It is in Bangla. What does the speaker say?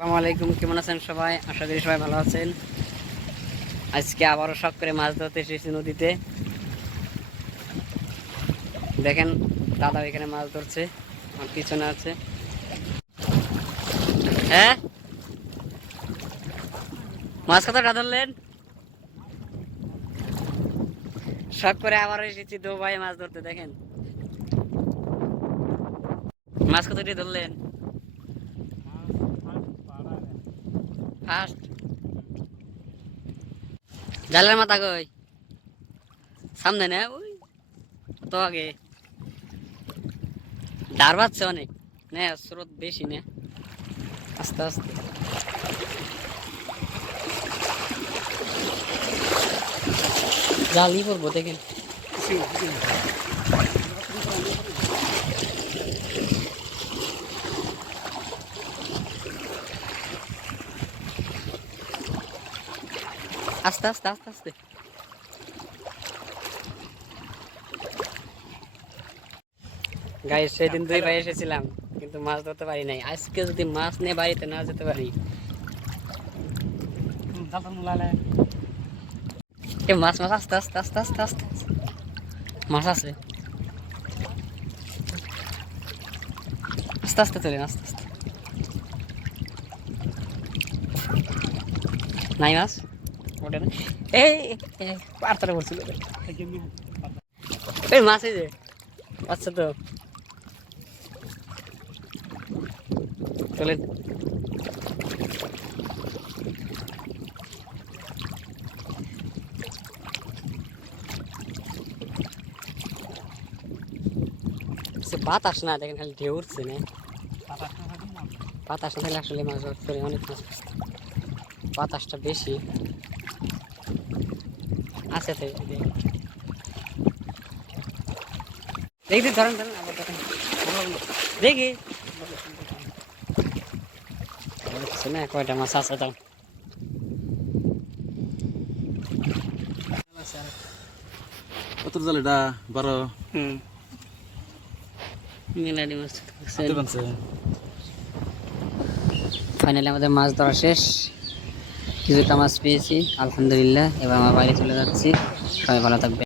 আসসালামু আলাইকুম, কেমন আছেন সবাই? আশা করি সবাই ভালো আছেন। আজকে আবারও শখ করে মাছ ধরতে এসেছি নদীতে। দেখেন দাদা এখানে মাছ ধরছে, আমার পিছনে আছে। হ্যাঁ, মাছ কতটা ধরলেন? শখ করে আবারও এসেছি দুবাই মাছ ধরতে। দেখেন মাছ কতটি ধরলেন? ফার্স্ট জালের মাথা কই? সামনে না, ওই তো আগে ধার পাচ্ছে অনেক, না স্রোত বেশি না, আস্তে আস্তে। জালই পড়বো দেখেন। আস্তে আস্তে আস্তে আস্তে। গাইস, সেদিন দুই ভাই এসেছিলাম কিন্তু মাছ ধরতে পারি নাই। আজকে যদি মাছ নিয়ে বাড়িতে না যেতে পারি, মাছ মাছ আস্তে আস্তে আস্তে আস্তে আস্তে মাছ আছে, আস্তে আস্তে চলেন, আস্তে আস্তে। নাই মাছ ওঠে না। এই পার্তারে পড়ছিল এই মাছ, এই যে আচ্ছা তো চলেন। বাতাস না, দেখেন খালি ঢেউ উঠছে না। বাতাস না থাকলে আসলে মাছ ধরতে অনেক মাছ আসতো, বাতাসটা বেশি আছে তো। দেখি ধরেন ধরেন আবার দেখেন, দেখি না কয়টা মাছ আছে তাও। কত জাল এটা? 12 মিলানি মাছ। ফাইনালি আমাদের মাছ ধরা শেষ, কিছুটা মাছ পেয়েছি আলহামদুলিল্লাহ। এবার আমার বাইরে চলে যাচ্ছি। সবাই ভালো থাকবে।